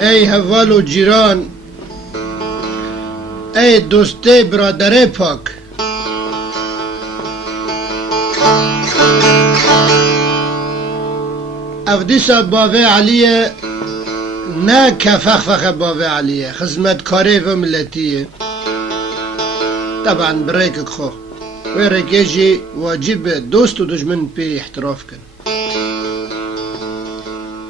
ای هوال و جیران، ای دوسته برادره پاک، افدیسا باوه علیه نه که فخ باوه علیه، خدمتکاره و ملتیه. طبعا برایک خو و رکیجی واجب دوست و دشمن پی احتراف کن،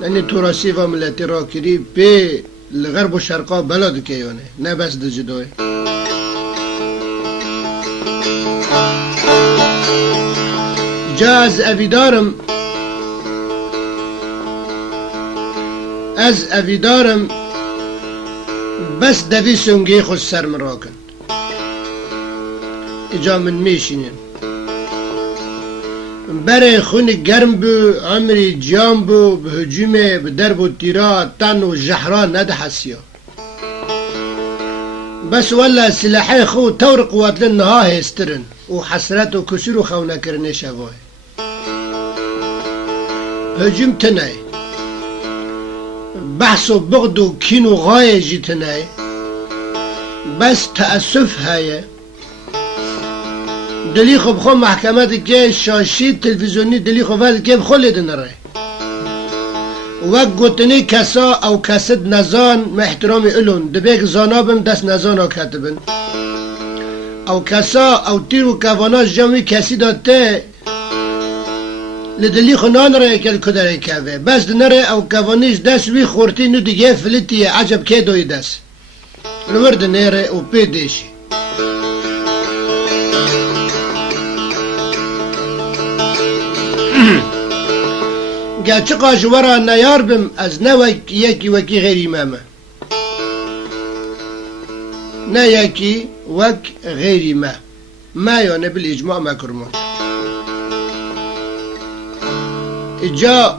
یعنی توراسی و ملتی را کری پی الغرب و شرقا بلد که یونه نه بس ده جدوی. جا از اویدارم بس دوی سنگی خود سر مرا کن. اجا من میشینیم بره خون گرم بو، عمری جام بو، به هجومه به درب و تیرا تن و جحرا نده حسیا. بس ولا سلاحي خو تور قوات لنها هسترن و حسرت و کسر و خونه کرنه شواه. هجوم تنای بحث و بغض و کین و غایه جی تنای، بس تأسف هایه دلی خو بخو محکمت که شاشی تلویزیونی دلی خو ول که بخو لیدن رای و گوتنی کسا او کسد نزان ما احترامی الون دبیگ زانابن دست نزانا کتبن او کسا او تیر و کواناش جمعی کسی داده لدلی خو نان رای کل کدره که بس دنره او کوانیش دست وی خورتی نو دیگه فلتیه عجب که دوی دست نورد نره او پی دیشی. گرچه قاجوارا نیار بم از نه یکی وکی غیر امامه، نه یکی وک غیر ما یعنی بالاجماع مکرمان. اجا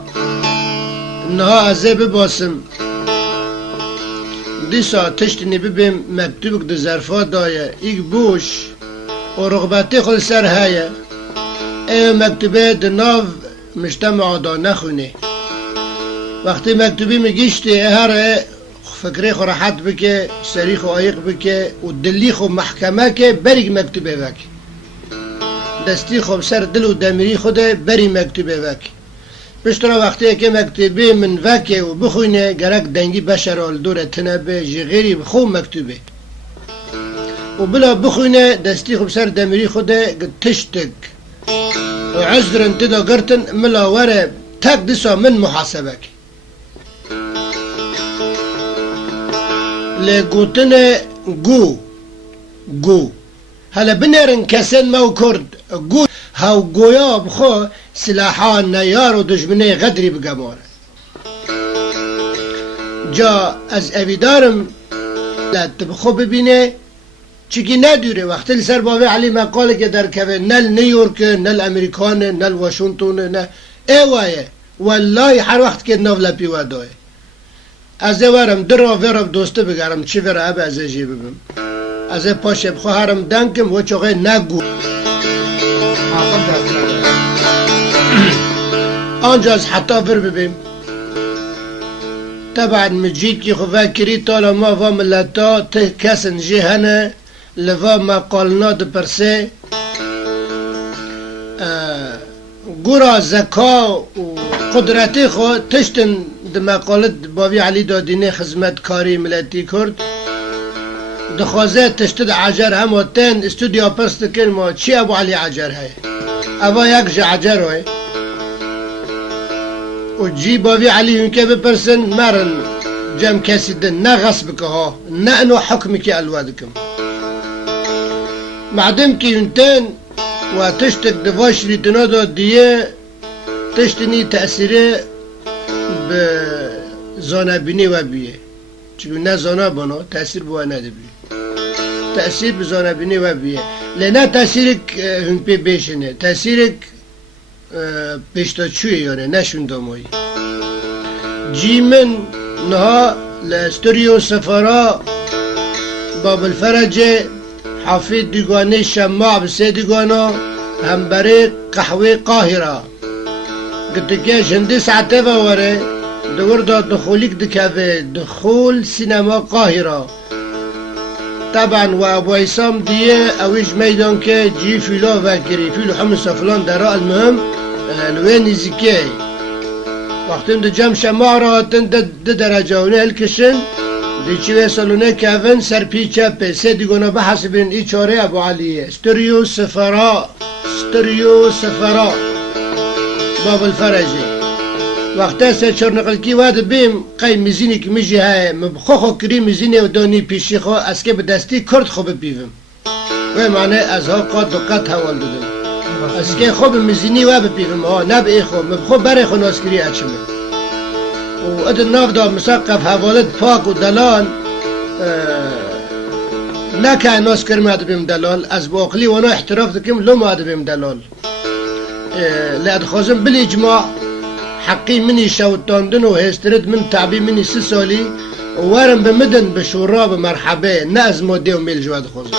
نها ازه بباسم دیسا تشتنی ببیم مکتوب ده ظرفات دایه ایک بوش و رغبتی خود سر هایه ای مکتوبه ده ناو مجتمع دا نخونه. وقتی مکتوبی میگیشتی هر فکری خو راحت بکه، سری خو آیق بکه و دلی خو محکمه که بری مکتوبه وک، دستی خو سر دل و دمیری خوده بری مکتوبه وک. بشترا وقتی که مکتوبی من وکه و بخونه گرک دنگی بشرال دور تنبه جغیری خو مکتوبه و بلا بخونه دستی خو سر دمیری خوده تشتک و عذر انتدا قرتن ملاوره تاك دسا من محاسبك لقوتن قو هلا بنرن كسن مو كرد قو هاو قويا بخو سلاحان نيار و دجمنه غدري بقماره. جا از اویدارم لا تبخو ببینه چکی ندوره وقتی لسر باوی علی مقاله که در که نل نیورک نل امریکان نل واشنطن نه ایوایه والله هر وقت که نو لپی ودای از ورم درا ورم دوسته بگرم چی ور اب از جی ببم از پاشه بخوارم دنکم و چوغه نگو آنجا از حتی ور ببیم. طبعا مجید کی خو فکری طالا ما و ملتا کسن جهنه لوا مقالنا د پرسه گورا زکا و قدرتی خو تشتن د مقالت باوی علی دادینه خدمت کاری ملتی کرد دخوازه تشتد عجر همه تن استودیا پرست کن ما چی ابو علی عجر های ابا یک جا عجر های و جی باوی علی اون که بپرسن مرن جم کسی دن نه غصب که ها نه انو حکمی که الوادکم معدم که اونتن و تشتک دواش ریتنا داد دیه تشتنی تأثیره به زانه بینی و بیه چون نه زانه بنا تأثیر بوا نده بیه تأثیر به زانه بینی و بیه لنه تأثیرک هم پی بیشنه تأثیرک پیشتا چوی یانه نشون دامایی جی من نها لستوریو سفارا باب الفرج حافظ دیگانه شماع بسه دیگانا هم برای قهوه قاهره قلت که جندی ساعته واره دور دا دخولیک دکوه دخول سینما قاهره طبعا و ابو عیسام دیه اویش میدان که جی فیلا و گریفیل و همون سفلان در المهم الوی نزیکه وقتی ده جمع شما را ده درجه هلکشن دی چوه سالونه کهون سر پیچه پیسه دیگونه بحسبین ای چاره ابو علیه ستریو سفرا باب الفرجی وقتی سه چار نقل کی واد بیم قی میزینی که میجی های مبخوخو کری میزینی و دانی پیشی خو از که به دستی کرد خوب بیویم و معنی از ها قد و قد حوال دادم از که خوب میزینی و بپیویم ها نب ای خو مبخو بره خو ناسکری اچمه و اد ناف دا مسقف حوالت پاک و دلال نکه ناسکر ماده بیم دلال از باقلی وانا احتراف دکیم لو ماده بیم دلال لاد خوزم بالاجماع حقی منی شوتاندن و هسترد من تعبی منی 3 سالی وارم بمدن بشورا بمرحبه نه از ماده و میل جواد خوزم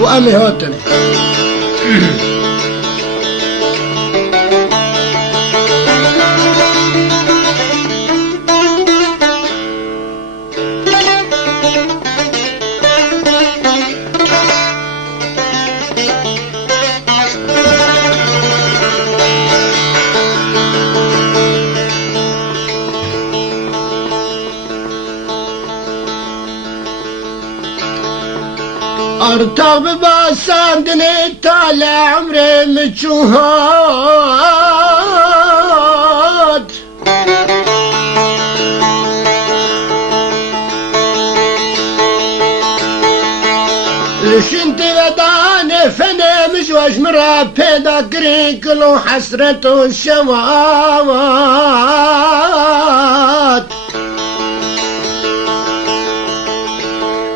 و امی هاتنه ارتاب باساندن طالع عمري مجوهات لشنت وداني فني مجوج مرا بيدا كريكلو حسرة الشموات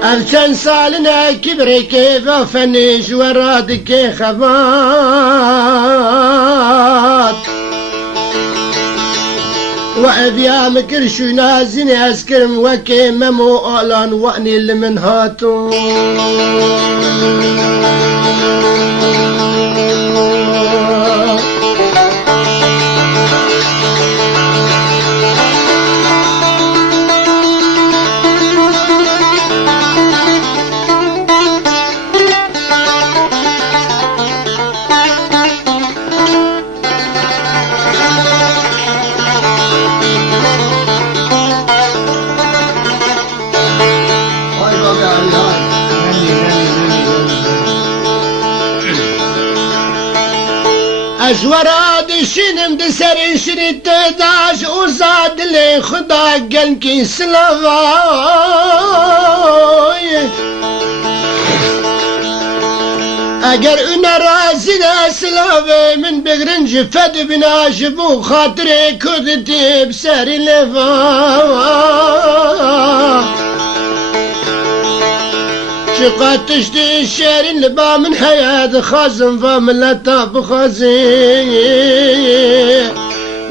أرشان سالنا كبري كيف فنيش وراد كي خبات وأبيام كرشو نازني أسكرم وكي ممو ألان وأني اللي من هاتو أجوراد شنم دسرين شريت داش وزاد لي خدا قلبي سلواي اگر انا رازنا سلافي من بقرنج فد بناجبو خاطري كدتي بساري لفا شقات تشتي الشاري لبا من حياة خازن فمن لا تاب خازن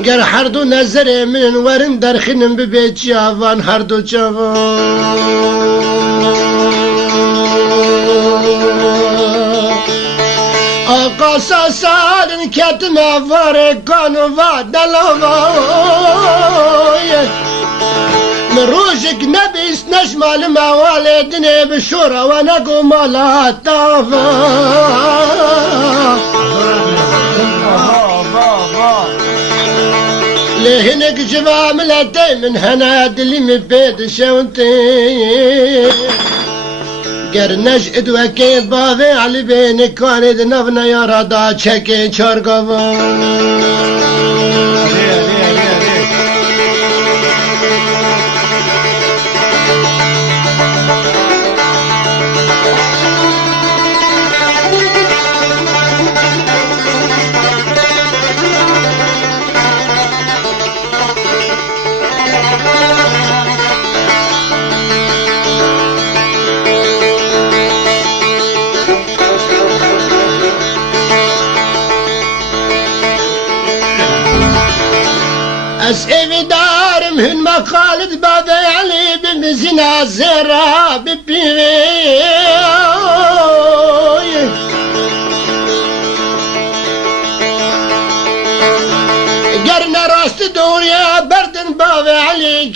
قر حردو نزري من ورن درخنم ببيت شافان حردو شافان قصة سالن كتنا فارقان وعدلوا من روجك نبيس نجمل موالدني بشورة ونقوم على الطافة لهنك جبام لدي من هناد اللي مبيد شونتي قرنج ادوى كيف بابي على بينك كانت نفنا يا رضا شكي شرقفا اسئف دارم هن مقالد بابي علي بمزنا زرا ببيوي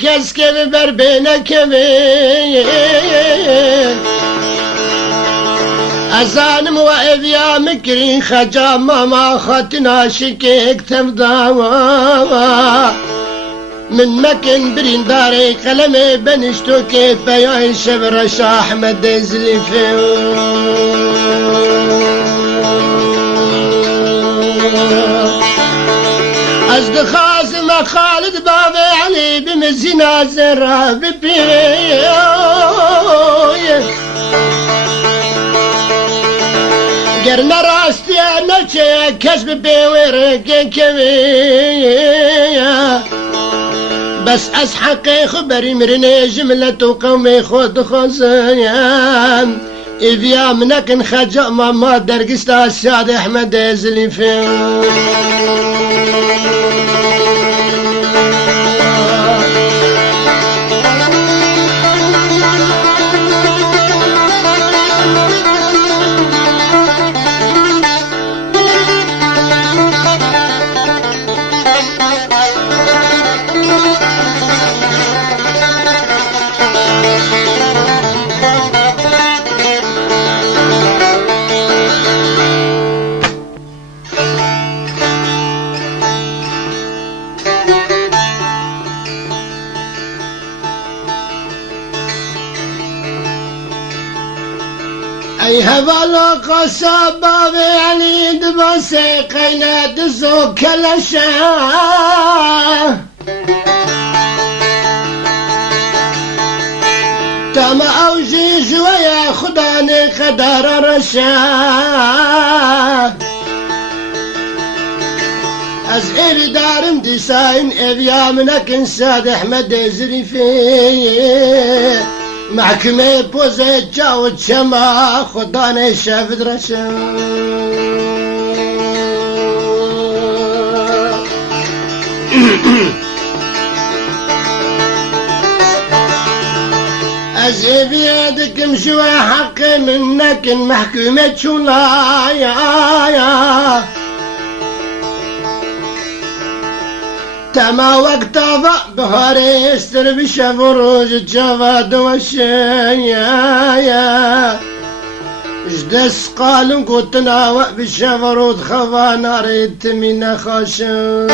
کس که ببر بینه کمین ازانم و اویا مکرین خجا ماما خاتنا شکیک تمداوا من مكن برين داري قلمي بنشتو كيف بيان شبر شاه احمد زلفي ازد خازم خالد بابي علي بمزينا زرا ببي قرنا راستي انا كسب بيورك كمية بس أسحقي خبري مرني جملة قومي خود خزيان إذا منك خجأ ماما درقستا السعد أحمد زلفي اي هبالو قصابة بيعني دبسي قينا دزو كلشا تاما اوجي جويا خداني قدر رشا از ايبي دارم ديساين ايبيا منك انساد احمد زريفي محكمة بوزة جاوت شما خداني شافد رشا أزي بيدك مشوى حقي منك محكمة شولايا تما وقت بهاري استر بشفروج الجواد والشيا جدس قالن قلتنا بشفروج خفا ناريت من خاشن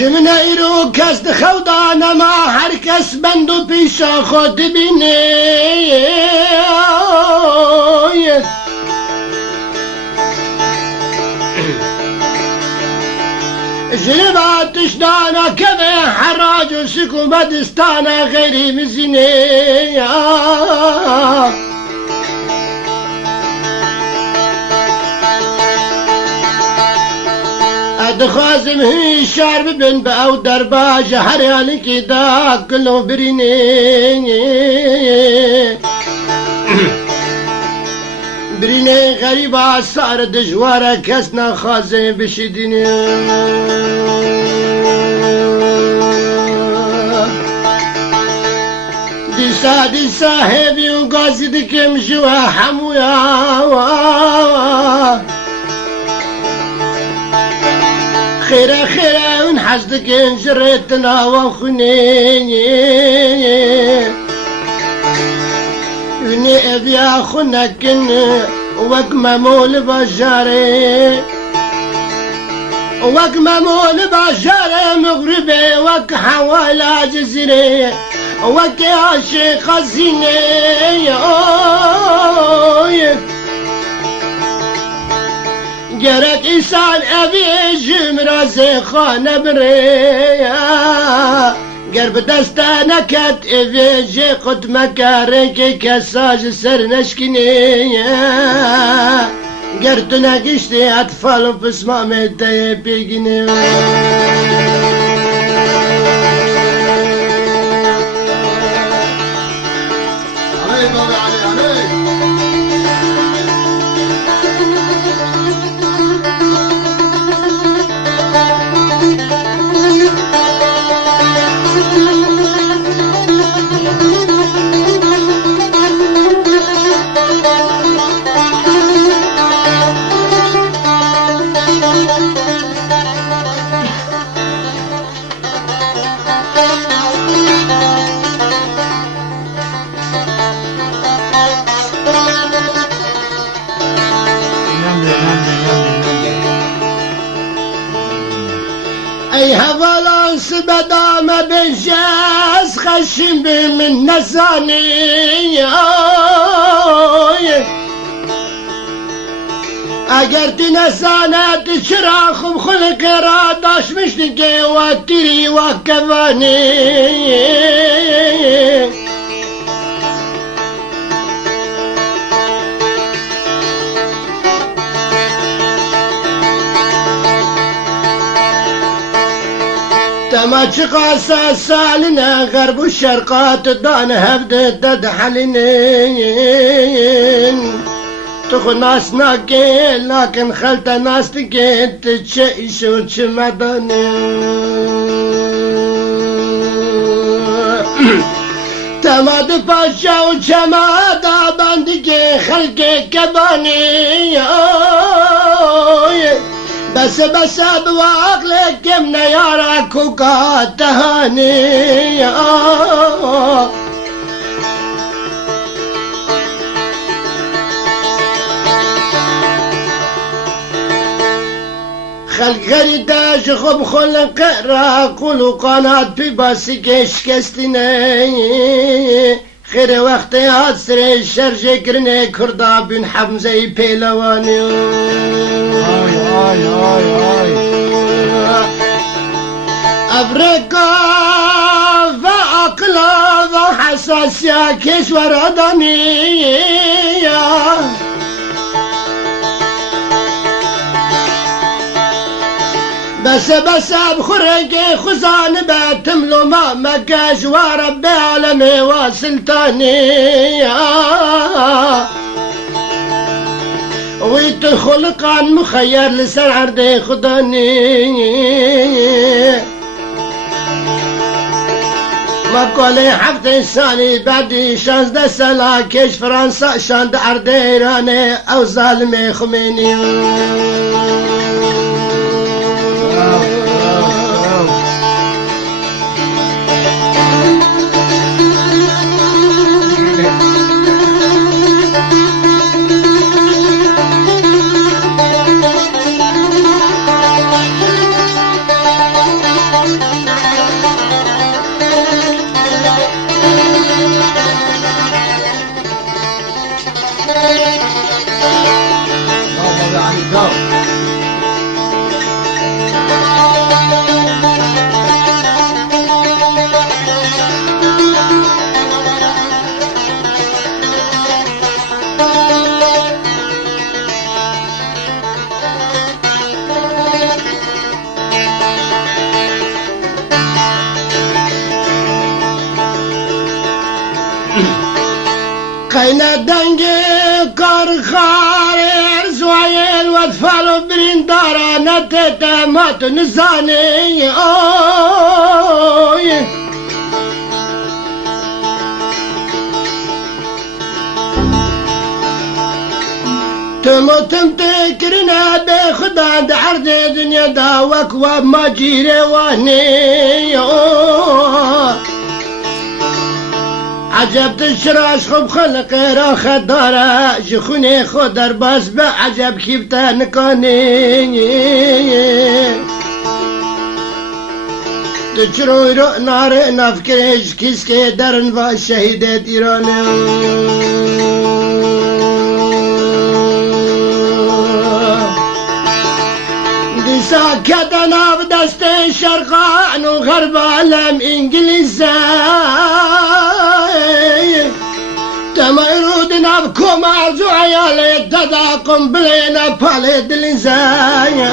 جمنا ایرو کس خودانا ما هر کس بندو پیشا خود بینه جلباتش دانا كذا حراج وسكو بدستانا غيري مزيني خازم هي شارب بن باو درباج هريالي كدا كلو بريني بريني غريبة صار دجوارة كسنا خازم بشديني دي صاحبي وقاصد كم جوا حمويا خيرا خيرا ونحسدك انجريتنا وخنيني وني ابي اخنك وك ممول بجاري وك ممول بجاري مغربي وك حوالا جزيري وك عاشق الزيني جرك إنسان أبي جمرة زي خانة بريا قرب دستانا كت إبي جي قد مكارك كساج سر نشكني گر تو نگشتی اطفال و پسمامت بگینه ای هوالانس بدام بنشست خشم به من نزانی اگر تی نزاند چرا خوب خلق را داشت مشتگه و تیری و کوانی تما چقاسا سالنا غرب والشرقات دان هبدت تدحلنين تخو ناس ناكي لكن خلت ناس تكيت تشيش وتشمدني تما دفاشا وشمادا بندكي خلقي كباني بس بواقلك كم نيارك وقاتهاني خلق غريداش خب خلق راقل وقانات في باسكش كستني خير وقت عصر الشرج كرني كردا بن حمزة بيلواني أفريقيا وعقلا وحساسية كشور أدنية بس بخرج خزان باتملو ما مكاش ورب عالمي وسلطاني ويدخل قان مخير لسر عرضي خداني ما قولي حفتي ساني بعدي شانزده سلا كيش فرنسا شاند عرضي ايراني او ظالمي خميني قينا دنجي كارخار زويل واطفال بريندارا نتتا مات نزاني تموتم تكرنا بخدا دعرض دنيا داوك وما جيري واني عجب تشراش خب خلق را خدارا جخوني خودر باس بعجب كيبتا نكاني تجرو رو نار نفكرش كيسكي درن و شهيدت ايراني ديسا كدنا بدست شرقان وغرب عالم انجليزا تما يرودنا اف كوم ارزو عيالي تداكم بلينا بالي دلنزايا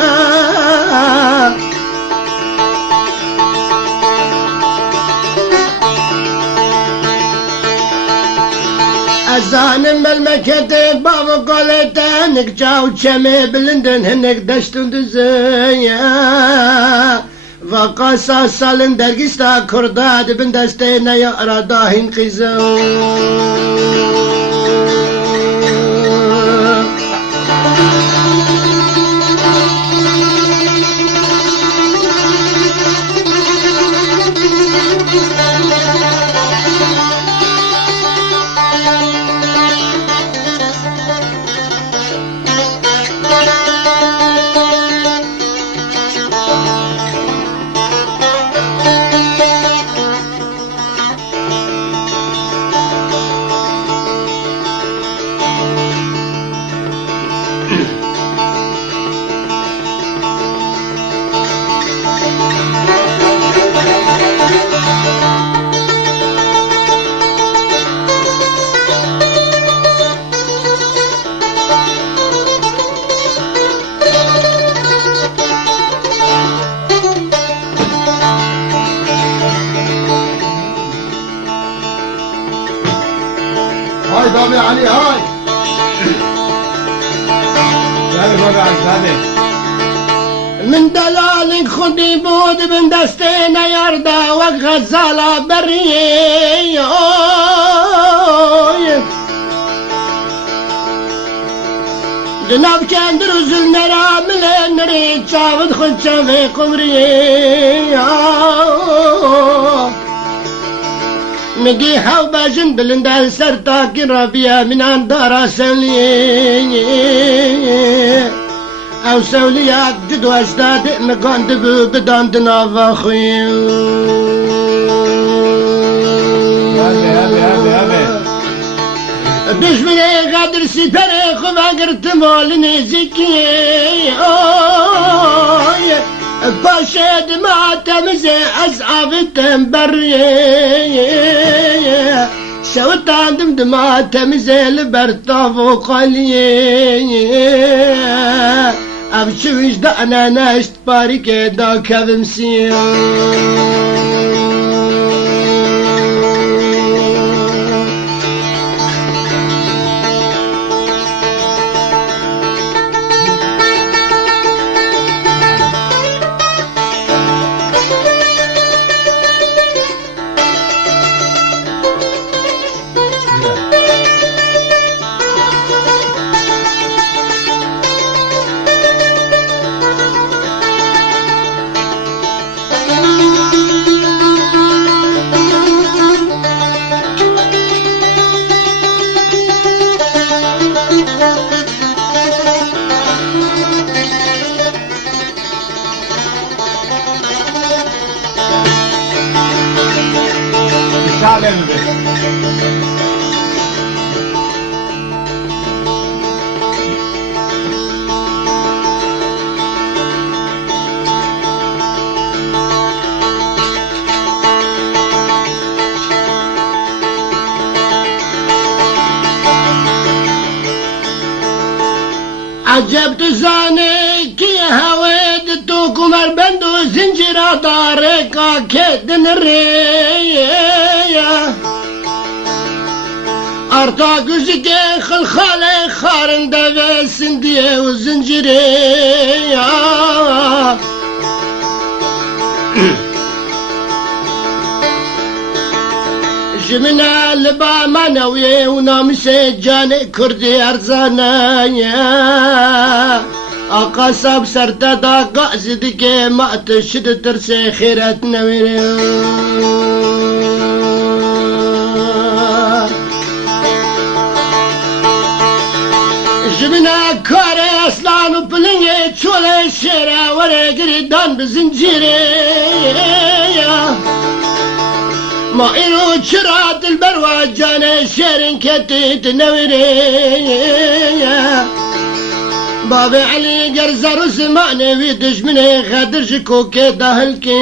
ازان الملمكة باب قولتا نكجاو تشمي بلندن هنك دشتون دزايا وقاسا سالن درگستا کرداد بن دسته نیارا داهین قیزو هاي بابي علي هاي تعالي بابي علي تعالي من دلال خدي بود من دستينا يردا وغزالة بريه جناب كان دروز نرامل نريد شافد خدشة في قمريه مديحة وباجن بلندال سرتاكي ربيا من اندارا سلي او سوليات جدو اجداد مقان دبو بدان دنافا خوي دشمني غادر سيبري خما قرت مول نزكي باشد ما تمزي أصعب التنبري سوت عندم دما تمزي البرطاف وقالي أبشوش دعنا ناشت بارك دا كبمسي تعالي بابي عجبت زاني كي هويد توكو مربندو زنجرة داركا كدن الريا أرتا قزك خلخالي خارن دغا سندية وزنجريا جمنا لبا منوي ونامسي جاني كردي أرزانايا أقصب سرتدا قاسدك ما تشد ترسي خيرات نوير جمنا كاري أسلان وبلنية شولي الشيرة ورا قريدان بزنجيري ما إنو شرات البلوى جانا شيرين كتيت نويري بابي علي قرزر وسمعني ويدش مني غادر شكوكي داهلكي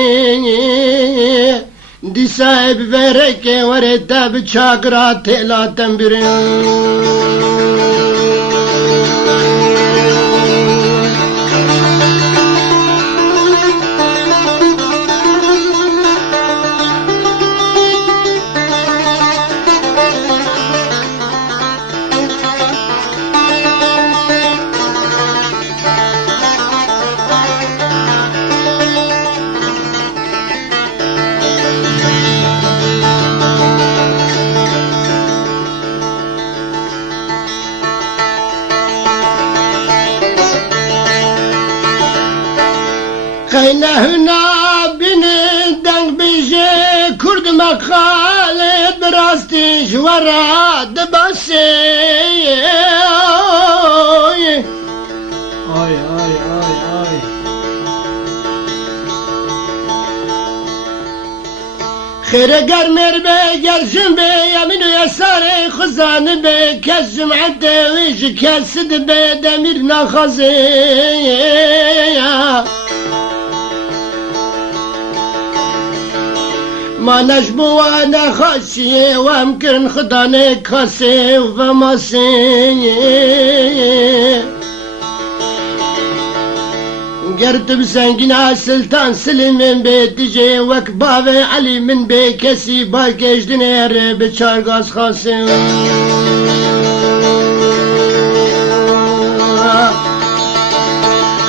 دي سايب فيريكي وريتا بتشاقرات لا تنبري قينا هنا بين دنگ بيجي كرد مقالد براستي جورا دباسي آی آی آی آی خير قرمر بي قرشم بي يمين ويساري خزان بي كزم عدي ويجي كسد بي دمير ناخزي ما نجبو وانا خاسي وامكن خداني كاسي وفماسي قرت بسنقنا سلطان سلم من بيت جي وكبابي علي من بي كسي باكيش دنير بچارغاز خاسي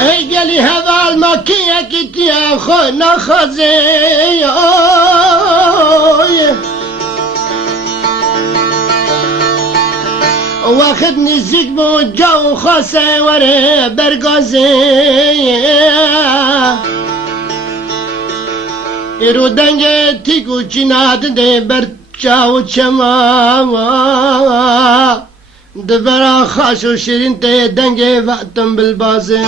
اي قالي هذا الماكية كتي اخونا خازي واخدني الزيق بوجاو خاصة وري برقازي يرو دنجي تيكو جناد دي برچاو چما دبرا خاشو شيرين تي دنجي وقتم بالبازي